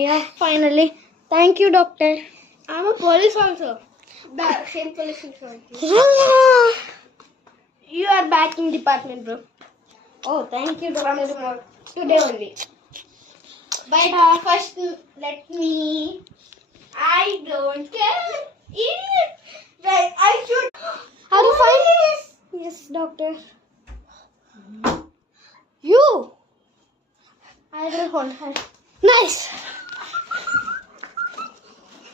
Ammaya, finally. Thank you, doctor. I'm a police also. The same police also. You are back in department, bro. Oh, thank you, From doctor. tomorrow. Today only. But first, let me. I don't care. Idiot. Right, I should. Are you fine? Yes, doctor. You. I will hold her. Nice.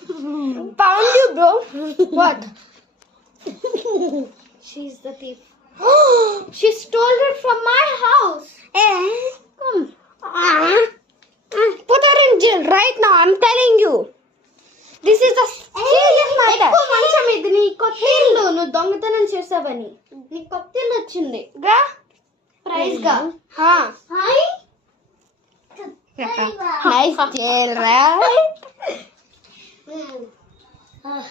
Found you, bro. What? She's the thief. She stole it from my house. Come. Put her in jail right now. I'm telling you. This is a serious matter. ఎక్కువ మంచం ఇది నీ కొత్త ఇల్లు నువ్వు దొంగతనం చేసావని నీ కొత్త ఇల్లు వచ్చింది గా ప్రైజ్ గా Nice jail, right?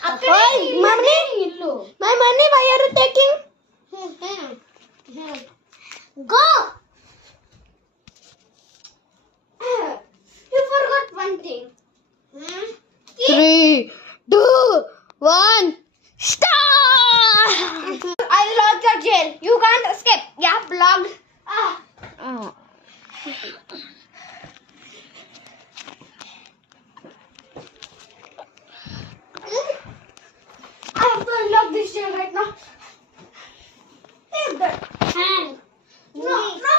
అక్కడే మమ్మీ ఇల్లు My money, why are you taking? Go! You forgot one thing. 3, 2, 1, start! I locked your jail. You can't escape. Yeah, blocked. I have to unlock this jail right now. Take that. No, no, no.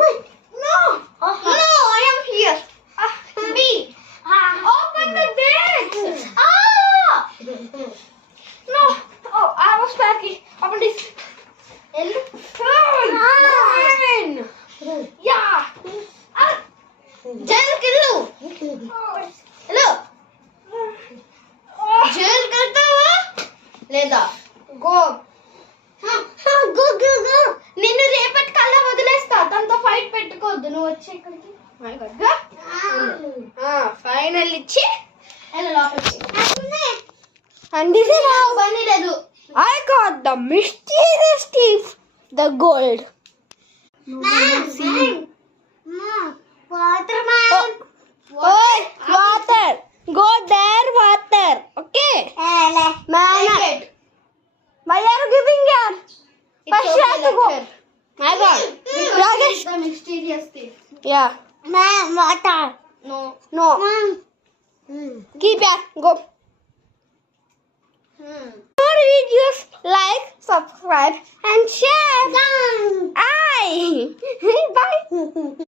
Wait. No. No, I am here. B. Open the gate. No. Oh, I was packing. Open this. Turn. Yeah. Jail killu. Hello. Jail करतावा లేదా go go నిన్ను రేపటి కల్లా వదిలేస్తా తనతో fight పెట్టుకోవద్దు నువ్వు వచ్చి ఇక్కడికి ఫైనల్ ఇచ్చి లోపలికి And this is how పని లేదు I got the mysterious thief, the gold. Oh, water. Go there, water. Okay. Man, why are you giving here? First you have to go. My God. Rajesh. The mysterious thief. Yeah. Water. No. No. Keep here. Go. More videos, like, subscribe, and share. Bye. Bye.